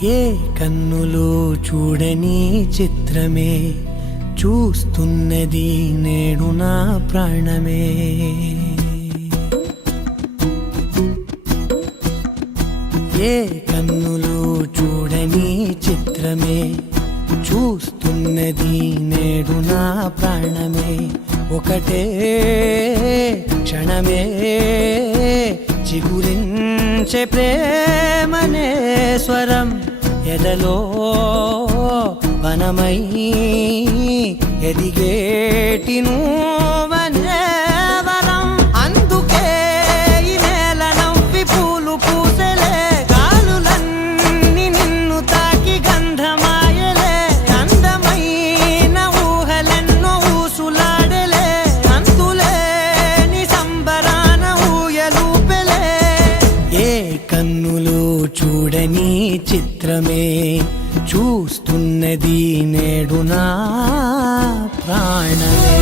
ఏ కన్నులు చూడని చిత్రమే చూస్తున్నది నేడు నా ప్రాణమే. ఏ కన్నులు చూడని చిత్రమే చూస్తున్నది నేడు నా ప్రాణమే. ఒకటే క్షణమే చిగురించే ప్రేమనే స్వరం ఎదలో వనమై ఎదిగేటి నువ్వనే వరం. అందుకే ఈ నేల నవ్వి పూలు పూసెలే, గాలులన్నీ నిన్ను తాకి గంధమాయలే. అందమైన ఊహలెన్నో ఊసులాడలే, అంతులేని సంబరాన ఊయలూపెలే. ఏ కన్నులు చూడని చిత్రమే చూస్తున్నది నేడు నా ప్రాణమే.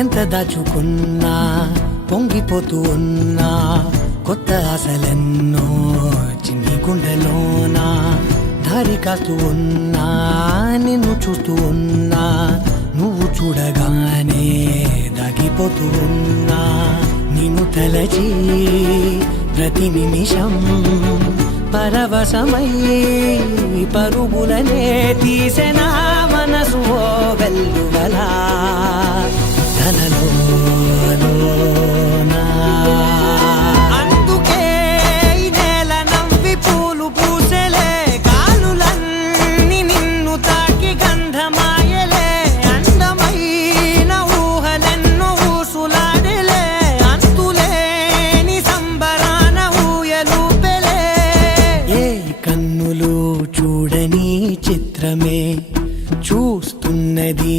ఎంత దాచుకున్నా పొంగిపోతూ ఉన్నా, కొత్త ఆశలెన్నో చిన్ని గుండెలోనా. దారి కాస్తూ ఉన్నా, నిన్ను చూస్తూ ఉన్నా, నువ్వు చూడగానే దాగిపోతూ ఉన్నా. నిన్ను తలచి ప్రతి నిమిషం పరవశమై పరుగులనే తీసెనా మనసు ఓ వెల్లువలా తనలోనా. అందుకే ఈ నేల నవ్వి పూలు పూసెలే, గాలులన్నీ నిన్ను తాకి గంధమాయలే. అందమైన ఊహలెన్నో ఊసులాడలే, అంతులేని సంబరాన ఊయలూపెలే. ఏ కన్నులు చూడని చిత్రమే చూస్తున్నది